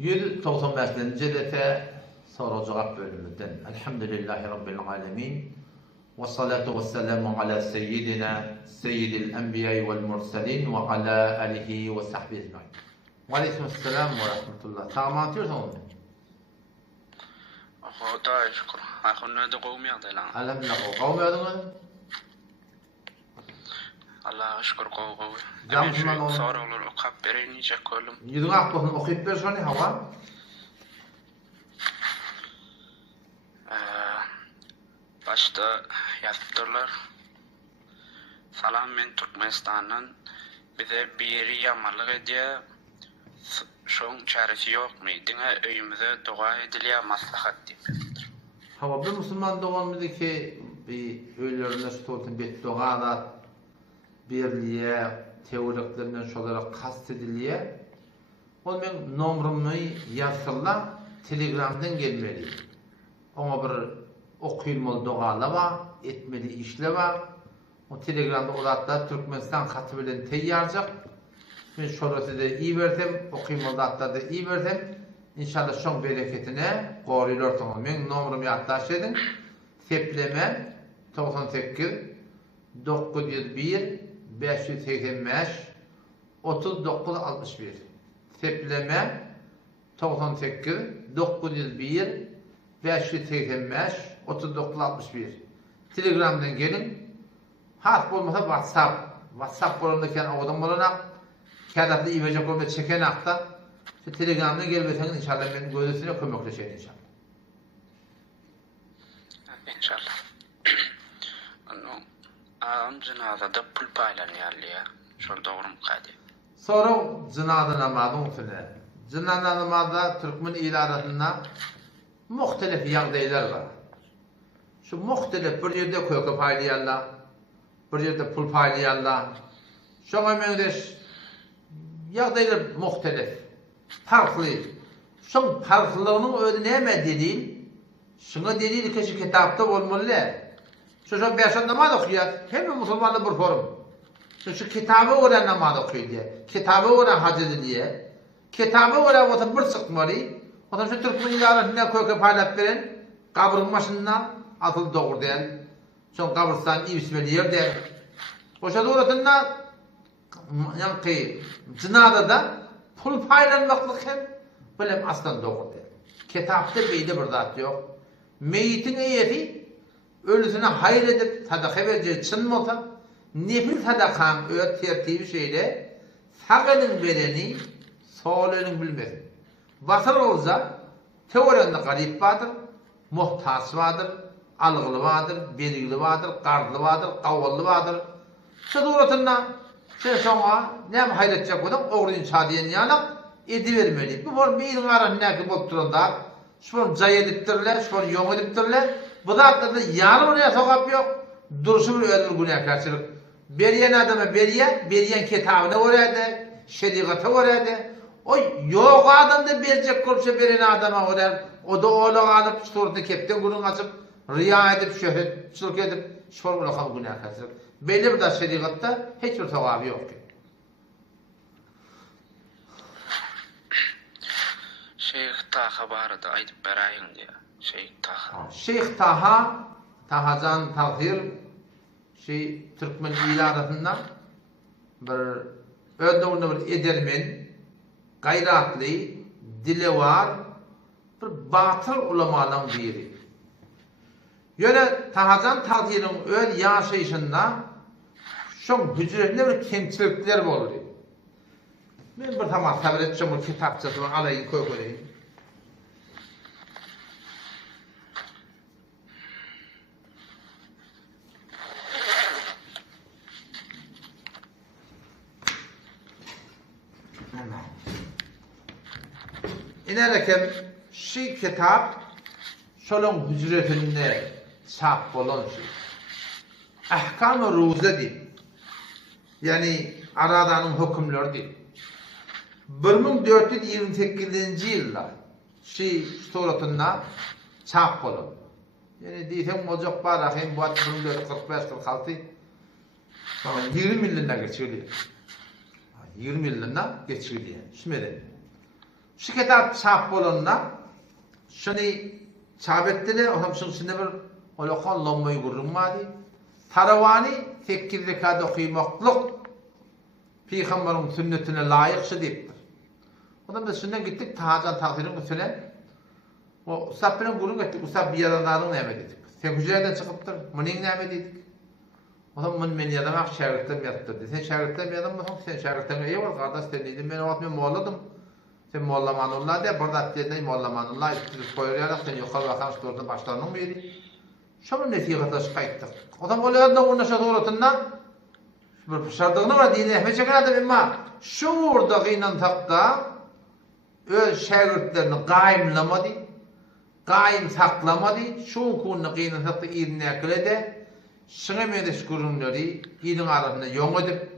195. defa soru cevap bölümünden. Elhamdülillahi Rabbil alemin. Ve salatu ve selamu ala seyyidina seyyidil enbiya'i vel mursalin ve ala alihi ve sahbihi ecmaîn. Ve aleykümselam ve rahmetullah. Tamam atıyorsun onu. Xuda şükür. Ahunna da qawmiyadı lan. Elhamdülillah. Qavmiyadın mı? Allah'a şükür qawmi. Jamşman onu. Sorular oqap berini çekolum. Yüzün akbasını okuyup versene hava. Başta yazıptırlar. Salam men Türkmenistan'dan bize bir yeri yamanlık ediyor. Şoň çaresi yok mu? Dine öyümüze dua ediliyor maslahat deyipdir. Hava bir Müslüman doğanımızda ki bir öylerine stolten bir doğana birliğe, teoriklerinden şolara kast ediliye. O men nomrumu yazsırla Telegram'dan gelmeli. Ona bir okuyulmalı doğala var, etmeli işle var. O Telegram'da olatlar Türkmenistan katı bilen teyyarcak. Ben şorası da iyi verdim, okuymalı hatta da iyi verdim. İnşallah şon bereketine qoruylar tamam. Men nomrumu yaklaş edin. Sepleme 98 901 585 3961. Sepleme 98 901 585 3961. Telegram'dan gelin. Has olmasa WhatsApp bolundaki adam bolanak. Kağıtlı imece koyma çeken akta. Telegram'dan gelmeseniz inşallah benim gözüsüne kömekleşelim inşallah. İnşallah. Onu ağam cenazada pul paylanıyarlıya. Şol doğru mu kaydı? Sonra cenaze namazı üstüne. Cenaze namazda Türkmen ilalarında muhtelif yağdaylar var. Şu muhtelif bir yerde köke paylayarlar, bir yerde pul paylayarlar. Şoňa meňdeş yağdaylar muhtelif, farklı. Şoň farklylygynyň öňünde näme delil? Şuna delil ki şu kitapta bolmaly. Şu 5 namaz okuyar, hem musulmanlar bir forum. Şu kitabı öğren namaz okuydu. Kitabı öğren hac edildi. Kitabı öğren oturup bir sıkmalı. Oturup şu Türkmen ilalarına köke paylaşıp veren kabrın başından atıl doğru değil. Son kabristan ibismeli yer der. Oşa doğrutunda yani cenazada pul paylanmaklık hem bilem aslan doğru değil. Kitapta beyde bir zat yok. Meyitin eyeti ölüsüne hayır edip sadaka vereceği çın mı olsa nefil sadakan öğret tertibi şeyle sağının vereni solunun bilmesin. Basır olsa teoriyanda garip vardır, muhtaç vardır, algılı vardır, belgili vardır, qarlı vardır, qavvallı vardır. Şu doğrultunda sen sonra ne hayretecek odan oğruyun çadiyen yanak edivermeli. Bu form bir aran ne ki bolup turanda şu form cay ediptirler, şu form yom ediptirler. Bu da yarı oraya sokap yok. Duruşu bir ödül günahkarçılık. Beriyen adamı beriyen kitabını oraya şeriatı oraya o yok adam da verecek kurşa beriyen adama oraya. O da oğlu alıp sorunu kepten gurun açıp riya edip şöhretçılık edip şor bırakan günahkarçılık. Belli bir de şeriatta hiçbir sevabı yok. Şeyh Taha barada aydıp berayın diye. Şeyh Taha, Tahacan Tahir, Türkmen ilalarından bir ödünde bir edermen, gayratlı, dili var, bir batıl ulamadan biri. Yöne Tahacan Tahir'in öl yaşayışında şoň hücretinde bir kemçilikler boldy. Men bir tamam sabretçe bu kitapçasını alayım koyayım. İnerken şu kitap şolun hücretinde çap bolan şey. Ahkam-ı ruze değil. Yani aradanın hükümleri değil. 1428 yılda suratında çap bolan. Yani diysem ocak var, hem bu 1445-46 20 yılına geçirdi. 20 yılına geçirdi. Şimdi Şu kitap çap bolanlar şunu çap ettiler. O şunun içinde bir olakon lommayı gurulmadı. Taravani 8 rekat okuymaklık Peygamberin sünnetine layıkşı deyiptir. Ondan biz şundan gittik tahacan takdirin üstüne. O Usab bilen gurun gittik. Usab bir yadanlarını neyme dedik. Sen hücreden çıkıptır. Mınin neyme dedik. O zaman men yadamak şagirdlerim yattırdı. Sen şagirdlerim yadan mısın? Sen şagirdlerim iyi var. Kardeş sen neydin? Ben o vakit molladım. Sen mollamanullah diye. Burada attiyenden mollamanullah. İstirip koyuyarak sen yukarı bakan şuturda başlarının biri. Şunun netiqataşı kayıttık. O zaman olayanda onlaşa doğrultunda bir pişardığını var dini ehme çeken adam ama şu orada kıyınan takta öz şagirdlerini qaimlamadı. Qaim saklamadı. Şu kununu kıyınan takta irini akılede. Şuna medes kurumları idin arasında yol edip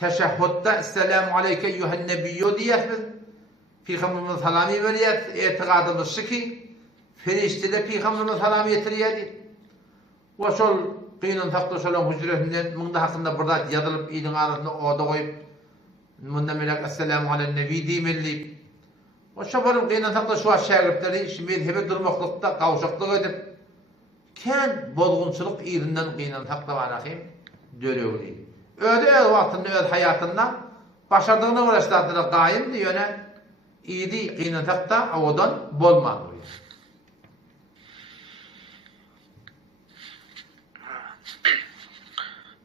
teşehhütte Esselamu aleyke eyyühen nebiyyü diyesiniz. Peygamberimiz salami veriyet etiqadımız ki feriştede Peygamberimiz salami yetiriyedi. Ve şol kıyının takta şolun hücretinden mında hakkında burada yazılıp idin arasında oda koyup munda melek Esselamu aleyhi nebi diyemeliyip o şabarım kıyının takta şu şagirdleri şimdi hebe durmaklıkta kavuşaklık edip Ken bozgunçuluk irinden kıyınan takta var akıyım, dörevli. Öde vaktinde, öde hayatında başardığına uğraşlardılar qaim diyene iyidi kıyınan takta avadan bolmadı.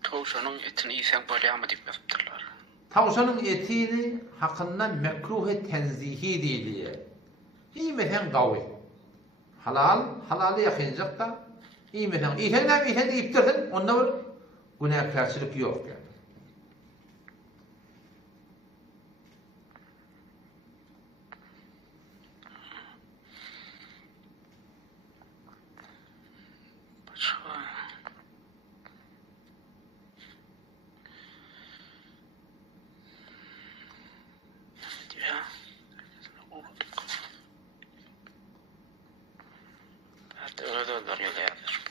Tavşanın etini yesen bolyamı deyip yaptırlar. Tavşanın etini hakkından mekruhe tenzihi diyiliye. İyimeten qavi. Halalı yakınacak da İyi mesela, iten de iptirdin, onda bir günahkarçılık yok yani. Başka... Ya... Hatta öyle olur ya yazır.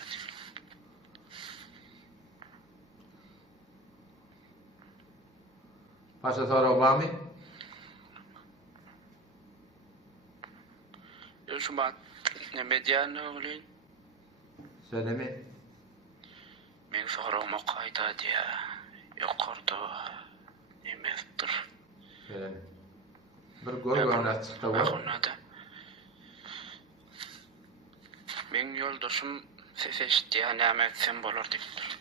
Başka soru var mı? Şu bat ne medyan olayın? Söyleme. Men soruma kayda diye yukarıda emektir. Söyleme. Bir görgönler çıktı var. Bakınada. Men yoldaşım ses eşittiği nemet sen bolur deyiptir.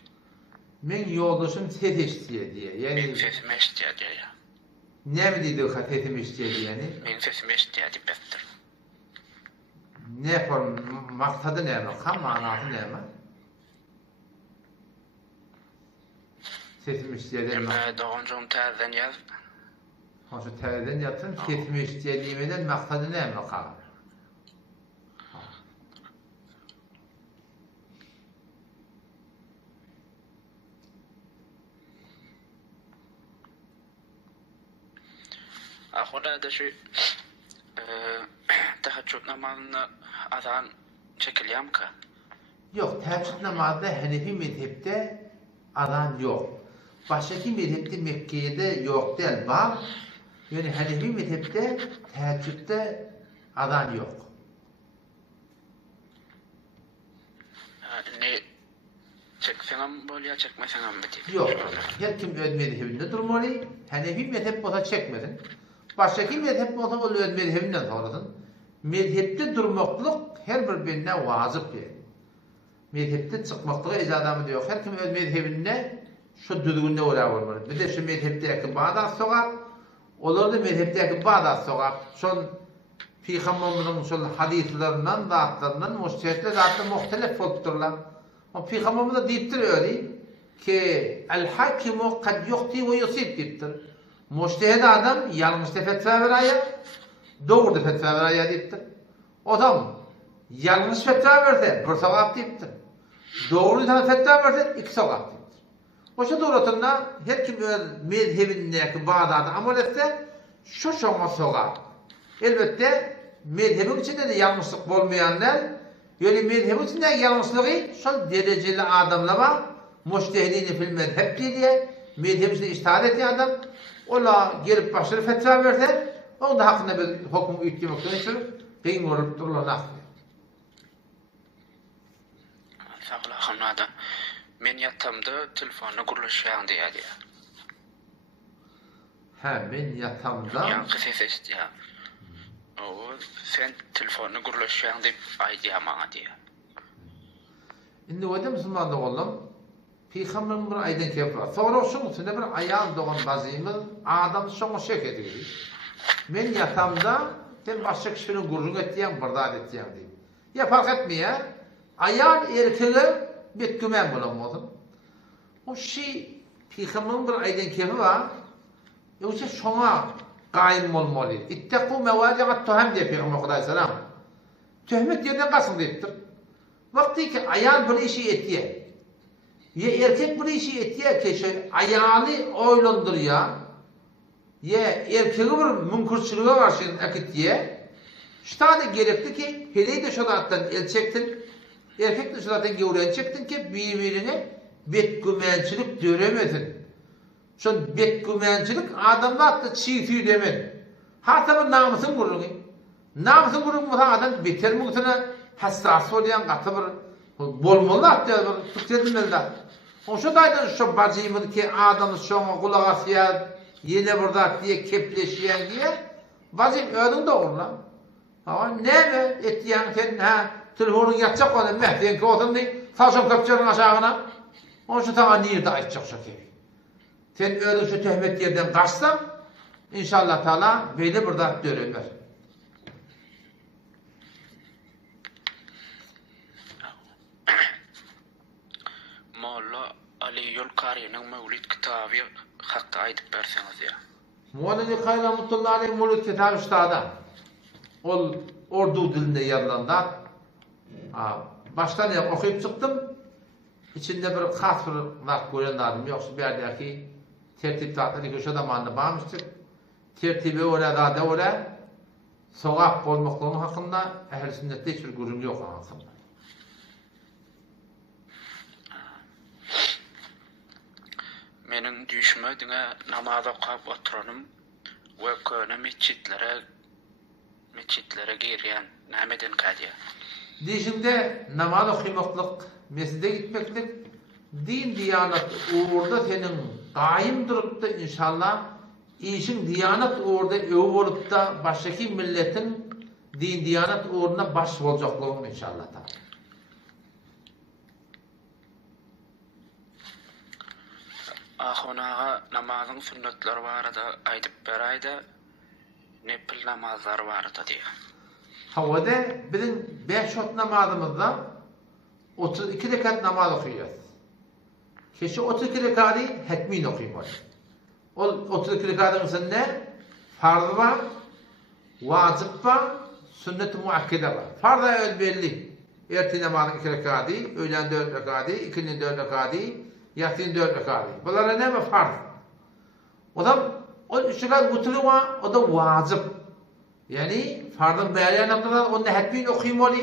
Men yoldaşım ses eştiye diye. Men Yani sesimi eşittiği diye. ne mi dedi o sesim eştiye diye yani? Men sesimi eşittiği deyiptir. Ne yapar? Maksadı ne mi? Kam manası ne mi? Sesim eştiye diye mi? Doğuncum terden yaz. Şu terden yatın sesim eştiye diyemeden maksadı ne mi? Kam? Ahora da şu teheccüd namazını azan çekiliyem ki. Yok, teheccüd namazda Hanefi mezhepte azan yok. Başka mezhepte Mekke'de yok değil. Var. Yani Hanefi mezhepte teheccüdde azan yok. Ne çeksenem bolya çekmesenem mi deyip. Yok. Her kim öz mezhebinde durmalı. Hanefi mezhep olsa çekmesin. Başka mezhep olsa o öz mezhebinden sonrasın. Mezhepte durmaklık her bir birine vazip değil. Mezhepte çıkmaklığı icadamı diyor. Her kim öz mezhebinde şu düzgünde olmalı. Bir de şu mezhepteki Bağdat sokak, olur da mezhepteki Bağdat sokak. Son Peygamberimizin şu hadislerinden, dağıtlarından, müştehitle zaten muhtelif olupturlar. O Peygamberimiz de deyiptir öyle ki el-hakimu kad yuhti ve yusib deyiptir. Müştehid adam yanlış da fetva veraya, doğru da fetva veraya deyiptir. O zaman yanlış fetva verse bir sevap deyiptir. Doğru da fetva verse 2 sevap deyiptir. O şu doğrultusunda her kim öz mezhebindeki Bağdat'ı amel etse şu şoma sevap. Elbette mezhebin içinde de yanlışlık olmayanlar, yani mezhebin içinde yanlışlığı şu dereceli adamlama müştehidini fil mezhep diye mezhebin içinde iştihad ettiği adam ola gelip başları fetva verse Onda hakkında bir hukm ütlemek için kıyın olup durulan Sağlaxanada men yatamda telefonu gurlaşýan diýär. Ha, men yatamda Ýa-ni ses eşitýär. O sen telefonu gurlaşýan diýip aýdýar maňa diýär. Indi öde musulmanda oldum. Peygamberin bir aydan kep var. Sonra şoň üstüne bir ayal doğan bazymyz adam şoň şek edýär. Men yatamda sen başga kişinin gurrun etdiýän birdat etdiýän diýip. Ya fark etmeýär. Ayal erkeli betgümen bolamady. O şey Peygamberin bir aydan kepi var. Yoksa şoňa gaýym bolmaly. İttaqu mevadi'at tuham diýip Peygamber Hudaý salam. Töhmet ýerden gaçyň diýipdir. Vakti ki ayal bir işi etdiýär. Ya erkek bir işi etdiýär ki şu ayaly oýlandyrýar. Ya erkegi bir münkurçylyga garşy akitdiýär. Ştada gerekli ki hele de şolatdan elçektin. Erkek de şolatdan göwrençektin ki birbirine betgümençilik döremesin. Şu betgümençilik adamlar da çiğtüy demen. Hatta bir namusyn gurrugy. Namusyn gurrugy bu adam beter mugtyna hassas bolýan gaty bir bolmaly atdy bir tutdymylda. Oşo daýdan şu bajymyň ki adamy şoňa gulak asýar, ýene birdat diýe kepleşýän diýe bajym ödüň dogurla. Ha näme etýän sen ha telefonuň ýatjak bolan mähden ki oturdy, taşyp köpçüň aşagyna. Oşo taňa niýet aýtjak şeker. Sen ödüň şu töhmet ýerden gaçsaň, inşallah taala beýle birdat döreler. Molla Ali Yolkari'nin Mevlid kitabı hakda aýdyp berseňiz ýa. Molla Ali rahmetullahi aleyh Mevlid kitabı üstada. Ol ordu dilinde yazılanda. Baştan okuyup çıktım. İçinde bir has bir zat görendim. Yoksa bir yerdeki tertip tatlı köşe zamanında bağmıştık. Tertibi orada da orada sogap bolmaklığının hakkında ehl-i sünnette hiçbir gurur yok hakkında. Menin düşme diňe namaza okap oturanım we köne meçitlere girýän nämeden kadýar. Dişinde namaz okumaklık, mescide gitmeklik, din diyanat uğurda senin gaýym durup da inşallah işin diyanat uğurda öw bolup da başdaki milletin din diyanat uğruna baş boljaklygyny inşallah. Ahanaga namazyň sünnetleri barada aýdyp beraýda, nepil namazlar barada diýär. Havada bizim 5 vakit namazımızda 32 rekat namaz okuyacağız. Keşke 32 rekatı hetmin okuyacağız. O 32 rekatın içinde farz var, vacip var, sünnet-i muakkede var. Farz öyle belli. Erti namazın 2 rekatı, öğlen 4 rekatı, ikindi 4 rekatı, yatsın 4 rekatı. Bunlara ne var? Farz. O da o 3 rekat vutulu var, o da vacip. Yani fardın beyanatından onu hetmin okuymalı.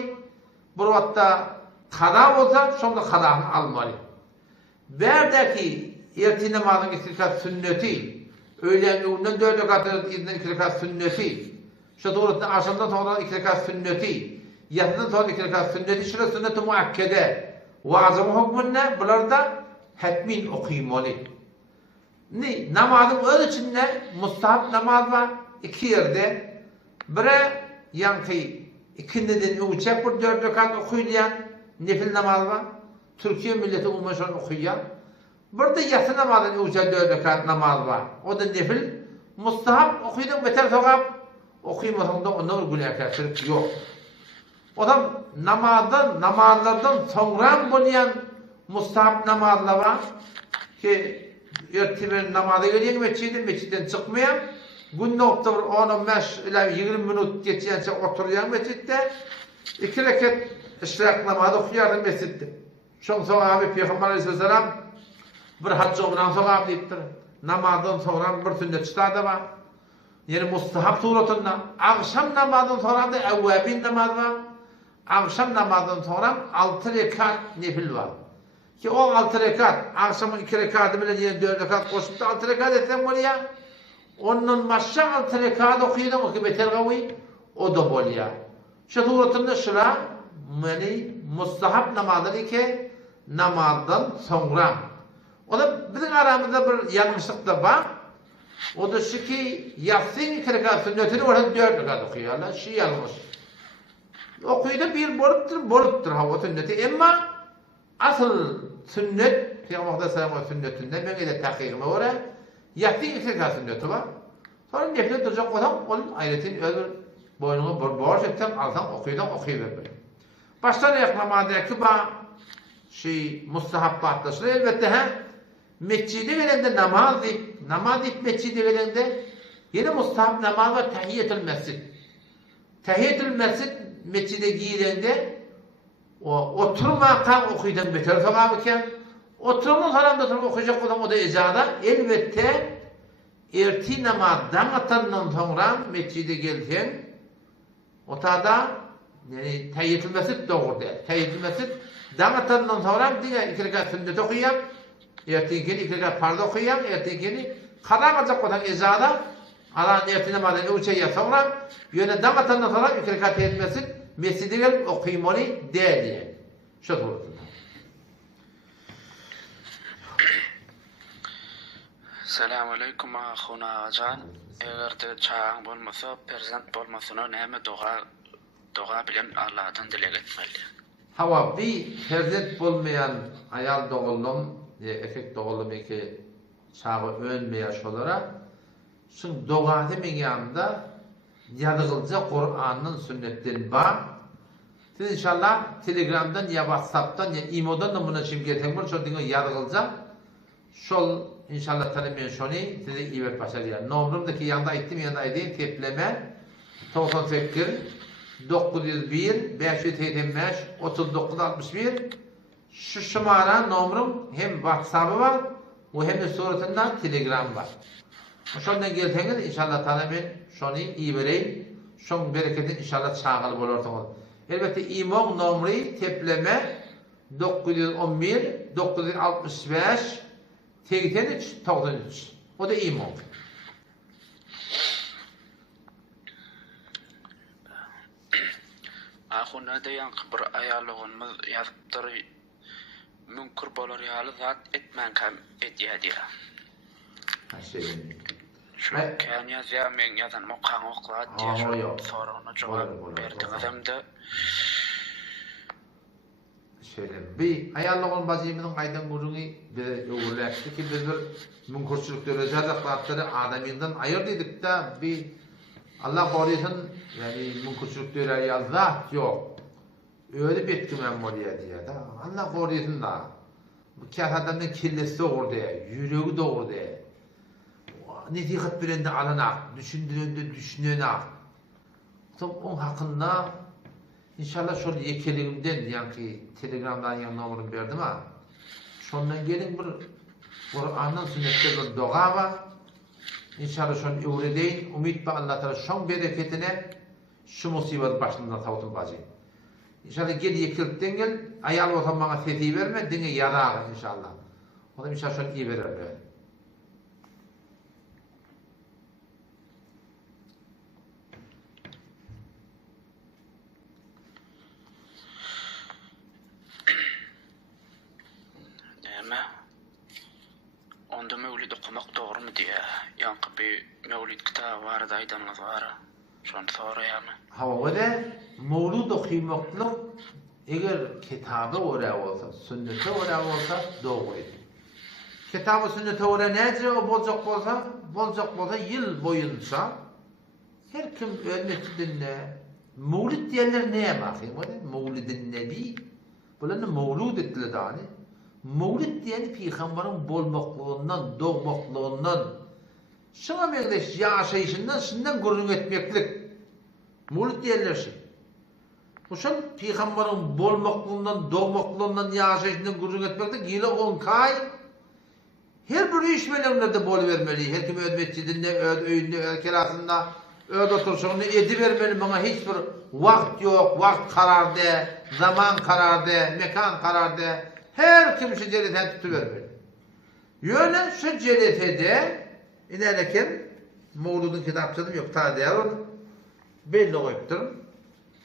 Bu hatta kada olsa sonra kadağını almalı. Berdeki erti namazın 2 rekat sünneti, öğlen önünden 4 rekat 2 rekat sünneti, şu doğrultuda akşamdan sonra 2 rekat sünneti, yatsından sonra 2 rekat sünneti, şurada sünnet-i muakkede, vazım hükmünde bunlar da hetmin okuymalı. Namazın ölçünde mustahap namaz var 2 yerde. Bire yankı ikindiden uçak bir 4 rekat okuyan nefil namaz var. Türkiye milleti umuşan okuyan. Burada yatsı namazın uçak 4 rekat namaz var. O da nefil. Mustahap okuyduğun beter sokap okuymasan da onun günahkarlık yok. O da namazlardan sonra buluyan mustahap namazlar var. Ki ertimin namaza geliyen meçhiden çıkmayan. Günde opta 10-15 ila 20 minut geçýänçe oturýan mescitte 2 rekat işrak namazı okuýardy mescitte. Şoň soň abi Peygamber aleyhisselam bir hacca bilen sogap diýipdir. Namazdan soňra bir sünnet ştada bar. Ýani mustahap suratynda akşam namazdan soňra da awwabin namaz bar. Akşam namazdan soňra 6 rekat nefil bar. Ki o 6 rekat akşamın 2 rekatı bilen ýene 4 rekat goşup 6 rekat etsem bolýar. Ondan başka 6 rekat okuydan o ki beter gavi o da bolya. Şu turatında şura meni mustahab namazları ki namazdan sonra. O da bizim aramızda bir yanlışlık da var. O da şu ki yatsın 2 rekat sünnetini orada 4 rekat okuyorlar. Şu yanlış. Okuyda bir boluptur hava sünneti. Ama asıl sünnet Peygamber sallallahu sünnetinde ben de tahkikime göre yatsın 2 rekat sünneti var. Sonra nefret duracak olan onun ayretin öbür boynunu borç etsen alsan okuyuver böyle. Baştan yaklamada ki ba mustahabbatlaşır elbette mescide gelende namaz ip mescide gelende yine mustahab namaz var tahiyyetül mescid. Tahiyyetül mescid mescide girende o oturma kan okuydan beter sevabıken oturma haramda oturup okuyacak olan o da ecada elbette erti namazdan atandan sonra mescide gelsen otada yani tahiyyetül mescid doğru değil. Tahiyyetül mescid dan atandan sonra diye 2 rekat sünnet okuyan ertinkini 2 rekat farz okuyan ertinkini kaza kalacak olan ecada Allah'ın erti namazdan ölçeğe sonra yöne dan atandan sonra 2 rekat tahiyyetül mescid mescide gelip okuymalı değil diye. Şu doğru. Selamun aleyküm ahuna can. Eğer de çağın bolmasa, perzent bolmasına näme doğa bilen Allah'tan dilek etmeli. Hava bir perzent bolmayan ayal doğullum, erkek doğullum ki çağı ölmeyaş olarak şun doğa demeğin yanında yadıgılca Kur'an'ın sünnetten var. Siz inşallah Telegram'dan ya WhatsApp'tan ya imo'dan da buna şimdi getirmem. Şol dinle yadıgılca. Şol inşallah tanımayan şunu size iyi başarıya. Nomrumdaki yanında ettim yanında edeyim tepleme 98 901 585 3961 şu şumara nomrum hem WhatsApp'ı var o hem de suratında Telegram var. Şondan gelseniz inşallah tanımayan şunu iyi vereyim. Şon bereketin inşallah çağılı bolursunuz. Elbette imam nomri tepleme 911 965 83 93. O da imam. Ahuna da yankı bir ayalığımız yazıptır. Münkur bolar yalı zat etmen kam etya diye. Şu kan yazya men yazan mokan oklat diye sonra ona cevap verdim adamda. Bir ayallığın bazımızın kaydan gurunu bir öğürleşti ki biz bir münkurçulukları cazaklatları adamından ayırdıydık da bir Allah korusun yani münkurçulukları yazat yok. Öyle bir etkimem oluyor diye da Allah korusun da bu kâh adamın kellesi doğru diye, yüreği doğru diye. Netihat birinde alanak, düşündürende düşünenak. Onun hakkında İnşallah şöyle yekeligimden yani Telegram'dan yanına numaramı verdim ha. Şondan gelin bir Kur'an'ın sünnette bir dua var. İnşallah şunu öğredeyin. Umid ba Allah Teala şon bereketine şu musibet başından tavutun bacı. İnşallah gel yekiltten gel. Ayal olsan bana fethi verme. Dine yarar inşallah. O da inşallah şunu iyi verir böyle. Onda mevlid okumak doğru mu diye. Yankı bir mevlid kitabı var da aydanız var. Şunu sorayım. Hava da mevlid okumaklık eğer kitabı oraya olsa, sünnete oraya olsa doğruydu. Kitabı sünnete oraya nece o bolcak olsa yıl boyunca her kim ölmesinden mevlid diyenler neye bakayım? Mevlid-i Nebi. Bunların mevlud ettiler daha ne? Mevlid diyeni peygamberin bolmaklığından, doğmaklığından, şuna mekleş yaşayışından, şundan gurrun etmeklik. Mevlid diyenler şey. O şun peygamberin bolmaklığından, doğmaklığından, yaşayışından gurrun etmeklik. Yine 10 kay, her bir işmelerinde bol vermeli. Her kim öd mescidinde, öd öyünde, öd kerasında, öd oturuşunda edivermeli. Bana hiçbir vakt yok, vakt karardı, zaman karardı, mekan karardı. Her kim şu cereten tutuvermeli. Yöne şu ceretede inerken Mevludun kitapçısı yok ta değer belli koyupdur.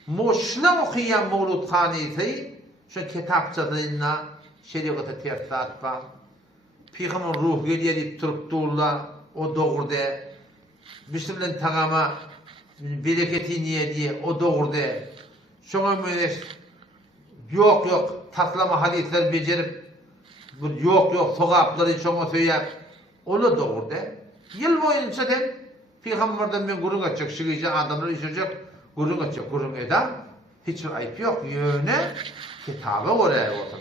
Moşla okuyan Mevlud Hanisi şu kitapçılarına şeriatı tefsir var. Peygamber ruh geliyor deyip turup durla o doğurdu. Bismillah tagama bereketi niye diye o doğurdu. Şuna böyle yok taslama hadisler becerip yok sokapları şuna söyler. Onu doğurdu. Yıl boyunca den Peygamberden ben gurun açacak, şigice adamlar işecek, gurun açacak, gurun eden hiç ayıp yok. Yöne kitabı oraya otur.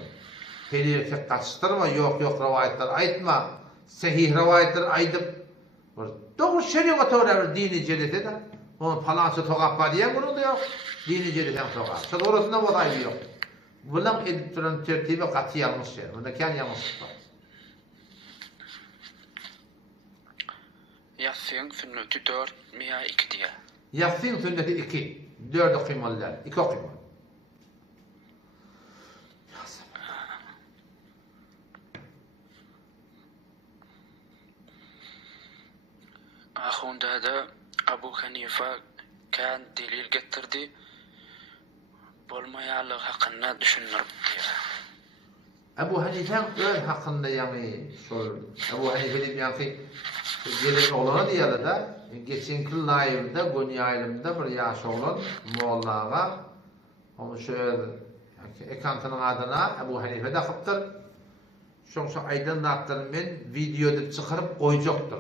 Pelirke kaçtırma, yok rivayetler aytma, sahih rivayetler aytıp doğru şeriat oraya dini celete de onun falansı tokap var diye bunu da yok. Dini celeten tokap. Şu orasında bu da yok. Bunun edip duran tertibi katı yanlış şey. Bunda kendi yanlış var. Yasin sünneti 4 miya 2 diye. Yasin sünneti 2. 4 kıymalılar. 2 kıymalı. Ahunda da Abu Hanife kan delil getirdi. Bolmayanlık hakkında düşünürüm diye. Abu Hanife'nin öz hakkında yani Abu Hanife'nin yani gelin oğlana diyalı da geçen kıl ayında, gün ayında bir yaş olan Mollağa onu şöyle ekantının adına Abu Hanife de kıptır. Şu aydın dağıttırım ben videoda çıkarıp koyacaktır.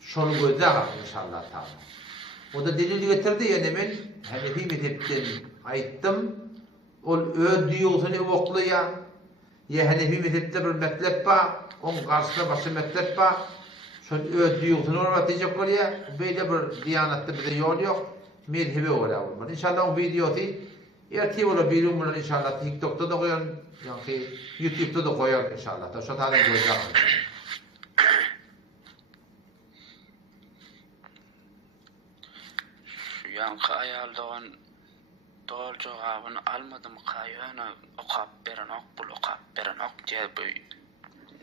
Şunu gözler inşallah tabi. O da delil getirdi yani ben Hanefi mezhepten ayttım. O ödüyorsun okluya. Ya Hanefi mezhepte bir metlep var. Onun karşısında başka metlep var. Şöyle ödüyorsun oraya diyecek oraya. Böyle bir diyanette bir de yol yok. Mezhebi oraya olmalı. İnşallah o videoyu erkeği olur bir umurlar inşallah. TikTok'ta da koyan. Yani YouTube'da da koyan inşallah. Şu tane koyacağım. Yankı ayaldığın doğru cevabını almadım kayığını okap beren ok bul okap beren ok diye bir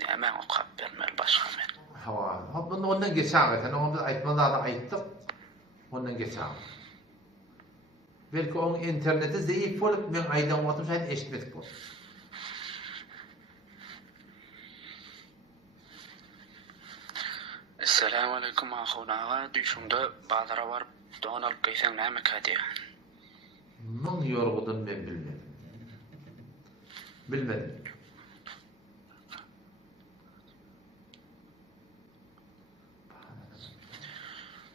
hemen okap vermeli başka men. Ha, bunu ondan geçer. Yani onu aytmalarda ayttık. Ondan geçer. Belki onun interneti zayıf olup ben aydan vaktım şahit eşitmedik bu. Esselamu aleyküm ahuna. Düşümde bağlara var. Doğan alıp giysen ne emek hadi? Min yorgudun ben bilmedim. Bilmedim.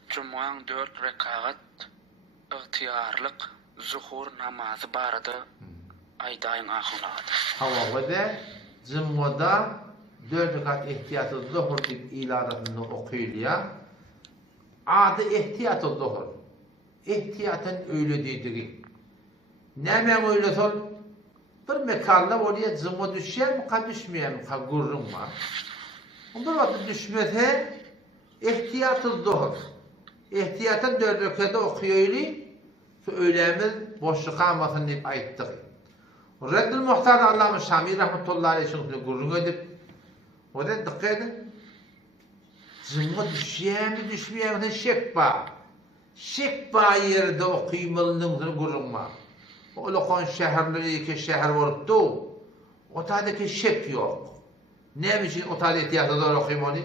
Cuma'nın 4 rekat ihtiyarlık zuhur namazı barada aydayın ahuna. Havada Cuma'da 4 rekat ihtiyatı zuhur deyip ilanını okuyuluyor. Adı ihtiyatı zuhur. İhtiyatın öyle dediği. Nemen öyle sol? Bir mekanla oraya Cuma düşer mi, ka düşmeyen mi, ka gurrun var. Bir vakit düşmese ihtiyatı zuhur. İhtiyatın 4 rekatı okuyuluyor. Öylemiz boşluk almasın deyip ayttık. Reddül Muhtar Allâh-ı Şamî rahmetullahi aleyhi gurrun edip o da dikkat edin. Cuma düşer mi düşmeyen mi şek ba yerde okuymalının gurrun var. Olukon şehirleri ki şehir varıptı. Otadaki şek yok. Ne için otada ihtiyatı doğru okuymalı?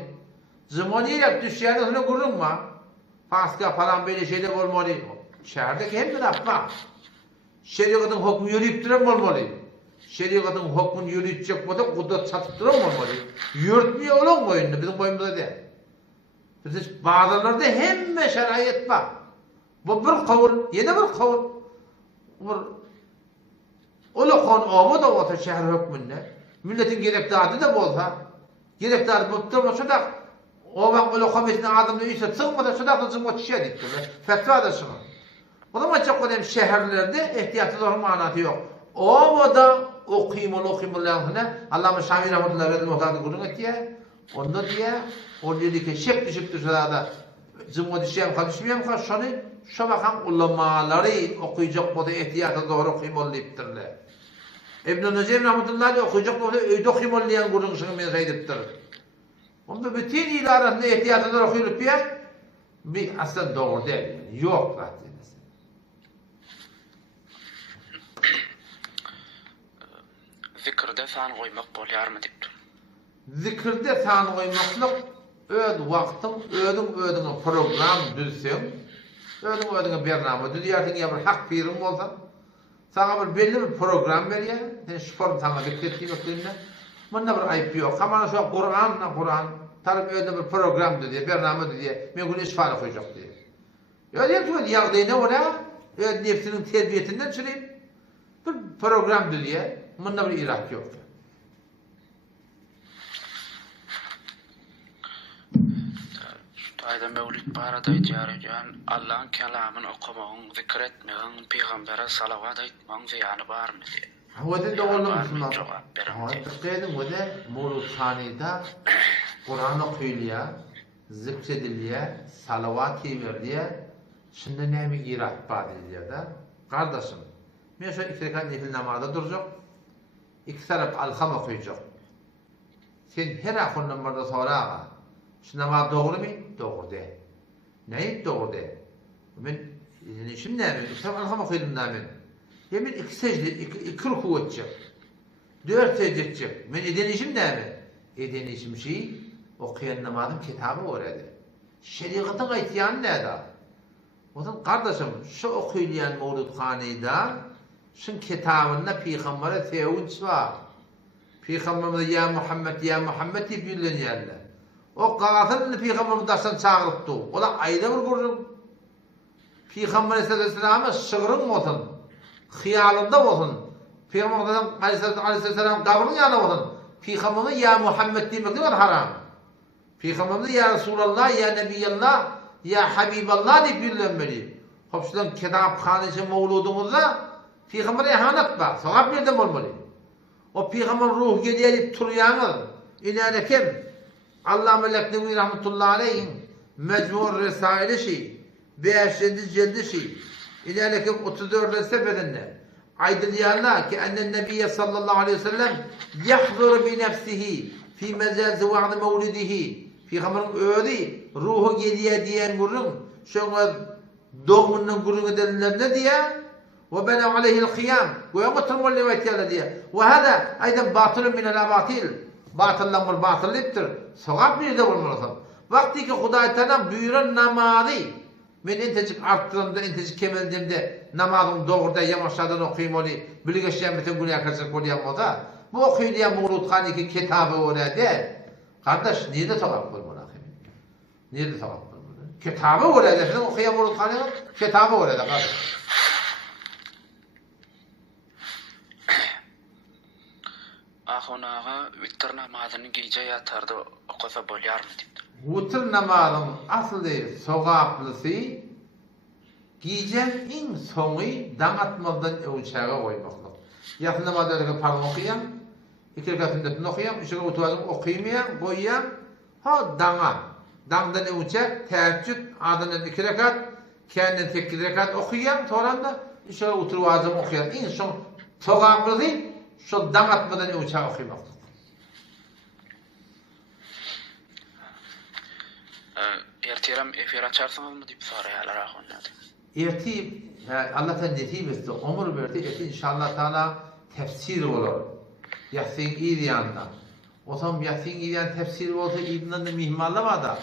Cuma niye düşer mi gurrun var? Paska falan böyle şeyler olmalı. Şehirdeki hem de yapma. Şeriatın hükmü yürüyüp duran olmalı. Şeriatın hükmünü yürüyecek boyunca kudret satıp duran olmalı. Yürütmüyor olan boyunda, bizim boyumuzda değil. Biz bazılarda hem şerayet var. Bu bir kavul, yine bir kavul. Olukon omu da olsa şehir hükmünde. Milletin gerektarı da bolsa. Gerektarı bulup durmasa da o bak olukon besine adamda üyse çıkmadan şu da kızım o çiçeğe gitti. Fetva da şunu. O zaman çok önemli şehirlerde ihtiyatı doğru manatı yok. O da okuymalı lafına Allâh-ı Şamî rahmetullahi aleyhi muhtarı kurun ettiye. Onda diye o dedi ki şek düşüp da Cuma düşeyim ka düşmeyeyim ka şu bakan ulamaları okuyacak bu da ihtiyatı doğru okuymalı deyiptirler. İbn-i Necim rahmetullahi aleyhi okuyacak bu da öyde okuymalı diyen kurun şunu men saydiptir. Onda bütün il arasında ihtiyatı doğru okuyulup ya bir aslında doğru değil. Yok zaten. Zikirde san goýmak bolýarmy diýipdir. Zikirde san goýmaklyk öz wagtyň, özüňe program düzseň, özüňe bernama düzýärsiň, ýa bir hak birim bolsa, sana bir belli bir program berýär. Sen şu form sana bekletdiňde, munda bir aýp ýok. Hamana şu Kur'an tarap özüne bir program düzýär, bernama düzýär. Men bunu isfara koyacak diye. Öyle diyor, yağdayına oraya, öz nefsinin terbiyetinden çüreyip, bir program düzüyor, bunda bir irak yok. Ayda mevlid barada ýarýan Allah'ın kelamını okumagyň, zikir etmegiň, peýgambere salavat aýtmagyň ziýany barmy diýip. Hawada doğru musunlar? Hawada wada mevlid hanida Kur'an okuyulýar, zikredilýär, salavat ýerilýär. Şimdi näme irak bar edýär da? Kardeşim, men şu 2 rekat nefil namazda durjak, 2 tarap alham okuyjak. Sen her ahun namazda soraga, şu namaz doğrumy? Doğru değil. Näme doğru değil? Men işim näme? 2 tarap alham okuydım da men. Hemen 2 secde, 2 ruku etjek. 4 secde etjek. Men eden işim näme? Eden işim şey, okuyan namazın kitabı orada. Şeriatyň aýtýany näde? Odan kardeşim, şu okuylayan Mevludhanida, şun kitabında Peygamber'e sevunç var. Peygamber'e ya Muhammed deyip yürlenýärler. O gagatını Peygamber'e daşdan çağırıpdy. Ola aýda bir gurrun. Peygamber sallallahu şygyryn bolsun, hyýalynda bolsun. Peygamber aleyhisselam gabryn ýanynda bolsun. Peygamber'e ya Muhammed diýmek de haram. Peygamber'e ya Resulallah, ya Nebiyallah, ya Habiballah deyip yürlenmeli. Hopşudan kitaphanesi mevludumuzda Peygamber'e ihanet var. Sogap nereden olmalı? O Peygamber ruh gelip turyanız. İnane kim? Allah melekleri rahmetullahi aleyhim Mecmur Resaili şey. 5. cildi şey. İnane kim 34 sefedinde. Aydılıyarlar ki ennen Nebiye sallallahu aleyhi ve sellem yahzuru bi nefsihi fi mezelzi va'dı mevlidihi. Peygamber'in öğüdü, ruhu geliye diyen gurrun, şuna doğumunun gurrun edenlerine diye, ve bena aleyhil kıyam, ve yamutun levetiyle diye. Ve hada aydan batılın minel abatil, batıllanmır batıllıktır, sogap bir de olmalısın. Vakti ki Hudaý Taala buyuran namazı, men entecik arttırımda, entecik kemeldimde, namazım doğruda yamaçlardan okuyayım onu, bilgeçleyen bütün günah karşılık olayım o da, bu okuyulayan Mevludhaniki kitabı orada. Kardeş, nerede sogap olmalı? Nerede sogap olmalı? Kitabı orada, sen okuyan Mevludhaniki kitabı orada kardeş. Ahunaga witr namazyny gije ýatardy okusa bolýarmy diýipdi. Witr namazyň asly sogaplysi gijen iň soňy daň atmazdan öwçäge goýmaklyk. Ýatny namazda parma okuyan, 2 rekat sünnetini okuyan, 3 rekat oturýan okuýmaýan, goýýan, ha daňa. Daňdan öwçäk täheccüd adyny 2 rekat, kendi 8 rekat okuyan, toranda 3 rekat oturýan okuyan. Iň soň sogaplysy şu daň atmadan öwçäge okuýmak. Ertirem efir açarsaňyzmy diýip soraýarlar ahonda. Erti Allah'tan netip etdi, ömür berdi, eti inşallah Taala tefsir olur. Yasin İdiyan'da. O zaman Yasin İdiyan tefsir olsa İdiyan'da mihmallar da.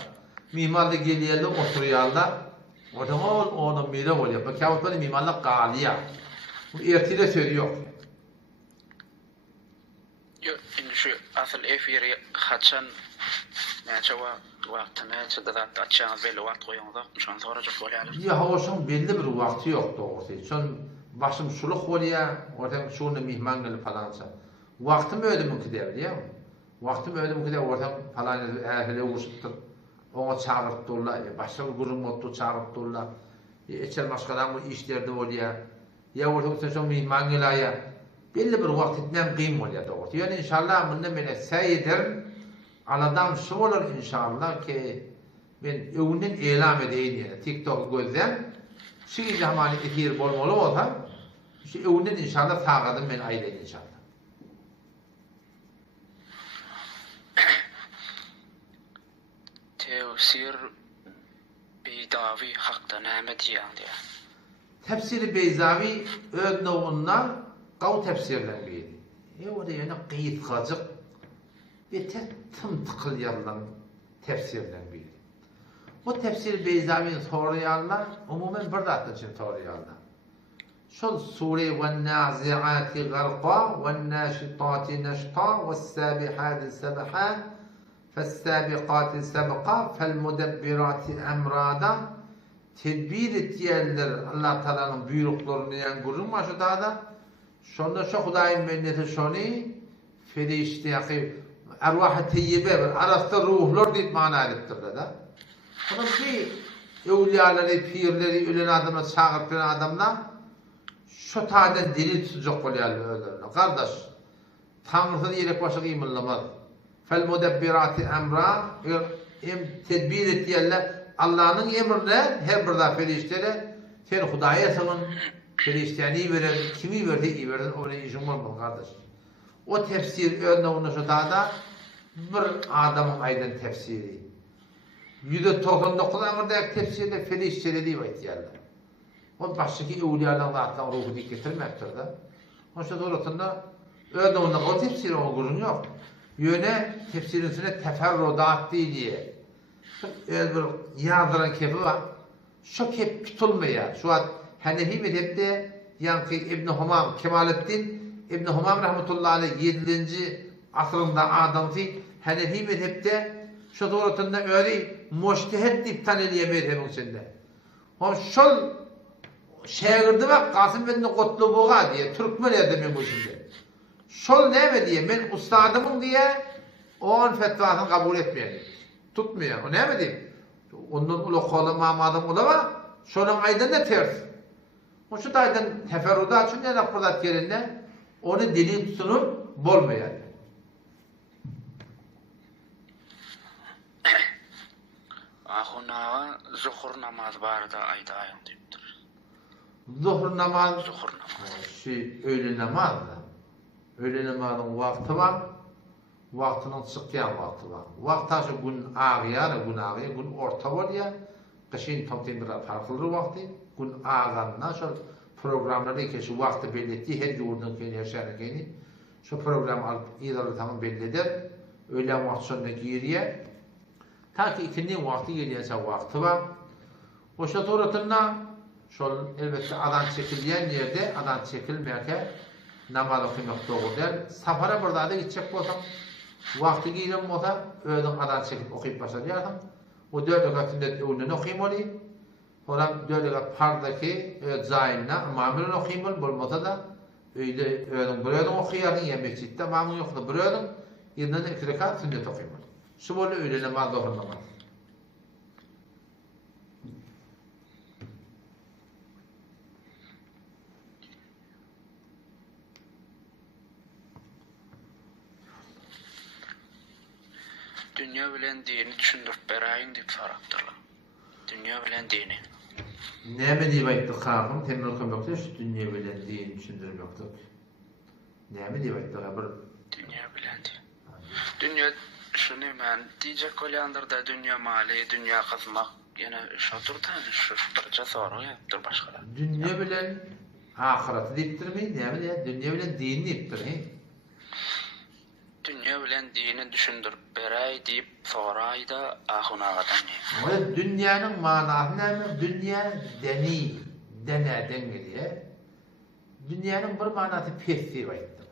Mihmalda geliyerler, oturuyarlar. O zaman onun mire oluyor. Bak kâvutları mihmallar gâliya. Bu ertide söylüyor. Yo, indi şu asıl efiri haçan näçe wagtyny näçe da açýaňyz belli wagt goýaňyz, şonu sorajak bolýarlar. Ya hoşun belli bir vakti yok doğrusu. Şon başım suluk bolýar, ordan şonu mihman gelip falança. Vaktim öyle mümkün değil, biliyor musun? Vaktim öyle mümkün değil, ordan falan ehli uğuşuptur. Ona çağırıpdırlar, başka bir gurum mottu çağırıpdırlar. Eçer başkadan bu işlerde bolýar. Ya ordan şon mihman gelýär. Belli bir wagt etmem kıyım bolýar doğrusu. Yani inşallah bunda mene seydir. Aladan şu olur inşallah ki ben öwünden elam edeyim yani. TikTok gözlem. Şu zamany efir bolmaly bolsa, şu öwünden inşallah sağadım men aýdaýyn inşallah. Tefsir bi Beydavi hakda näme diýýän diýär. Tefsiri Beyzavi öz nowunda gaw tefsirlen biri. O da ýene gyýytgaçyk ve tım tıkıl yazılan tefsirlen biri. O tefsir Beyzavi'nin soruyanlar umumen bir datın için soruyanlar. Şol Sure ve nazi'ati garqa ve naşitati neşta ve sabihati sabha fes-sabiqati sabqa fel-mudebbirati emrada tedbir etýärler Allah Taala'nın buyruklarını ýan gurulma şu da şonda şu Hudaýyň menneti şoni ferişte arwah-ı teyyibe arasda ruhlar diýip mana edipdir da. Ona ki evliyaları, pirleri, ölen adamlar, çağırtıran adamlar şu taýdan delil tutjak bolýarlar özlerine. Kardeş, Tanrı'dan yerek başa gymylamaz. Fel mudebbirati emra, tedbir etýärler Allah'ın emrine her bir da feriştere sen Hudaýa saňyň ferişteni beren, kimi berdi beren onu işin bolmaz kardeş. O tefsir önüne onu şu da bir adamın aydın tefsiri. %99 aňyrdaky tefsirde feriştere diýip aýtýarlar. O başdaki evliyalardan zatdan ruhu dik getirmektir da. Oşa doğrultunda öyle onda o tefsiri oğurun yok. Yöne tefsirin üstüne teferrudat diye. Öyle bir yazdıran kepi var. Şu kep tutulmaya. Şu an Hanefi mezhepte yankı İbn Humam, Kemalettin İbn Humam rahmetullahi aleyh 7. asrında adamı Hanefi mezhepte şu doğrultunda öyle mujtehid dip taneliye mezhebin içinde. O şol şägirdi bak Kasım ibn Qutlubuğa diye Türkmen adamı bu şimdi. Şol näme diye men ustadymyň diye onun fetwasyny kabul etmeýär. Tutmuyor. O näme diye? Ondan ulu qoly mamadym ulama şonuň aýdanda ters. O şu taýdan teferrudat üçin näme raporlat gelende onu delil tutunup bolmaýar. Ahuna zuhur namaz barada aýdaýyn diýipdir. Zuhur namaz, Zuhur namaz. Öğle namaz da. Öğle namazın vakti var, vaktinin çıkyan vakti var. Vakta şu gün ağıya, gün orta var ya, kışın tomtin bir farklı vakti, gün ağanına şu programları ki şu vakti belli ettiği, her yurdun kendi yaşayan kendi, şu programı alıp idalı tamam belli eder, öğlen vakti sonuna giriye, ta ki ikindi vakti geliyse vakti var. O şu doğrultunda şol elbette adan çekilýän ýerde adan çekilmärke namaz okumak dogry der. Safara bir da gitjek bolsaň, wagty giren bolsa, özüň adan çekip okuyup başlaýarsyň. O 4 rekat sünnet öwrüne okuýmaly. Sonra 4 rekat fardaky zaýyna mamyny okuýmaly bolmasa da öýde özüň bir özüň okuýarsyň ýa mesjitde mamyny ýokda bir özüň ýerine 2 rekat sünnet okuýmaly. Şu bolan öýle namaz dogry namaz. Dünya bilen dini düşündürip beraýyn diýip sorakdylar. Dünya bilen dini. Näme diýip aýtdy kafam? Temel kömekde şu dünýä bilen dini düşündirmekdir. Näme diýip aýtdy? Bir Dünya bilen dini. Dünya şunu men diýjek bolýandyr da dünya maly, dünya kazmak ýene şoturdan şu birçe soru ýapdyr başgalar. dünýä bilen ahiret diýipdirmi? Näme diýär? Dünýä bilen dini diýipdir. Dünya bilen dini düşündürip beräý diýip soraýda ahunagadan ne? O dünýäniň manasy näme? Dünýä deni, denäden gelýär. Dünýäniň bir manasy pes diýip aýtdy.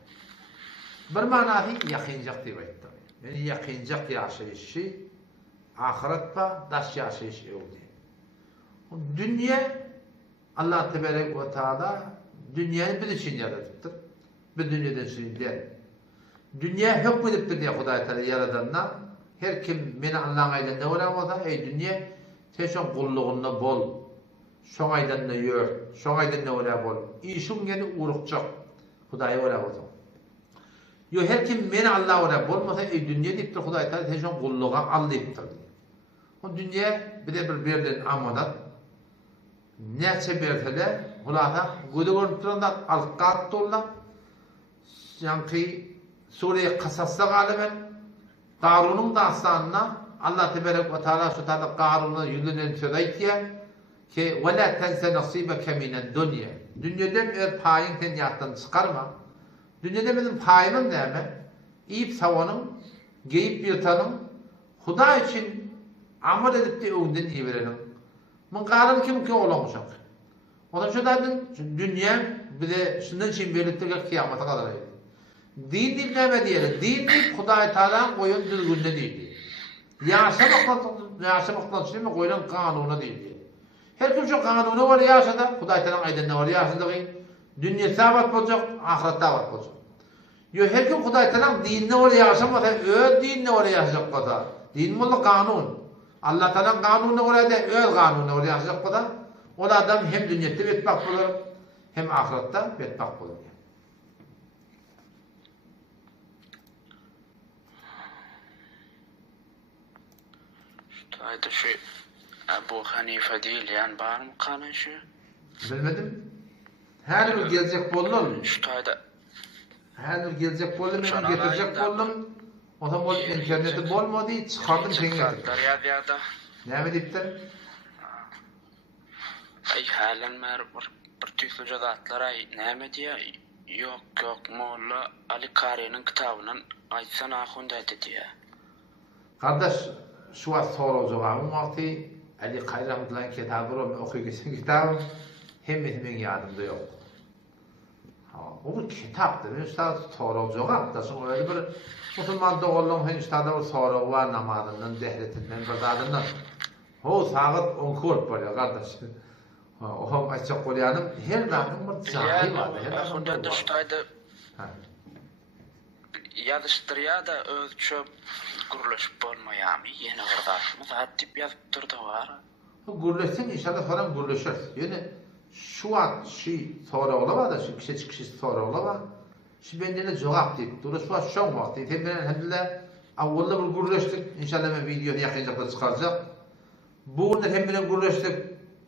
Bir manasy ýakynjak diýip aýtdy. Yani ýakynjak ýaşaýyşy, ahiretde daş ýaşaýyş öwdi. O dünýä Allah tebarek we taala dünýäni bir için ýaratypdyr. Bir dünýede şeýler. Dünya hükm edipdir diye Hudaý Taala yaradandan her kim meni Allah'ın aýdanda bolan bolsa, ey dünýä sen şoň gullugynda bol. Şoň aýdanda ýör, şoň aýdanda bolan bol. Işiň gene urukçak Hudaýa bolan bolsa. Yo her kim meni Allah bolan bolmasa, ey dünýä diýipdir Hudaý Taala sen şoň gulluga al diýipdir. O dünýä bir berilen amadat. Näçe berse-de hulata göde görüp turanda alqat dollar. Ýanky Sure Kasas'ta galiben Qarun'un dastanına Allah tebarek ve teala şu tadı Karun'un yüzünden söyleytiye ki ve la tense nasibeke mined dunya. Dünyadan öz payın sen yattan çıkarma. Dünyada benim payımın deme. İyip savanım, geyip bir tanım, Huda için amel edip de öğünden iyi verelim. Mun karın kim olamayacak. Onun için dünya bize şundan için birlikte kıyamata kadar. Din dinleme diyelim. Din deyip Huda-i Teala koyun düzgünde değil. Yaşamaktan için mi koyulan kanuna değil. Her kim şu kanunu var yaşada, Huda-i Teala aydınlığı var yaşada. Dünya sabat olacak, ahiret sabat olacak. Yo her kim Hudaý Teala dinine ol yaşamasa öz dinine ol yaşayacak kadar. Din molla kanun. Allah Teala kanununa göre de öz kanununa ol yaşayacak kadar. O adam hem dünyada betbak olur hem ahirette betbak olur. Şuayda şu Ebu Hanife değil yani var mı kanun şu? Bilmedim. Her bir gelecek bolun. Şuayda Her bir gelecek bolun men getirecek bolun. O zaman bol interneti bolmadı çıkardım seni. Dariyada. Ne diptir? Ay halen mer bir tüysü cadatlar ay näme diye yok molla Ali Kari'nin kitabından aytsan ahunda diye. Kardeş şu an soracağım vakti Ali Kayram'dan kitabını okuyuyorsun kitabı hemen yadımda yok. O bir kitaptır. Üstad soracağım da sonra öyle bir Müslüman doğullum hen üstada bir soru var namazından dehretinden bir dadından. O saat 10 kurt böyle kardeş. O hem açık koyanım her daim bir cahil var. Her daim bir Şuayda yazıştırya da öz çöp guruluşup bolmayam. Yeni oradaşımız hattip yazıp durdu var. Gurlesin inşallah falan gurleşir. Yani şu an sonra olama da şu kişi sonra olama. Şu bendene cevap deyip durur. Şu an şon vakti. Hem ben elhamdülillah avvalla bir gurleştik. İnşallah ben videoyu yakınca çıkaracak. Bugün hem ben gurleştik.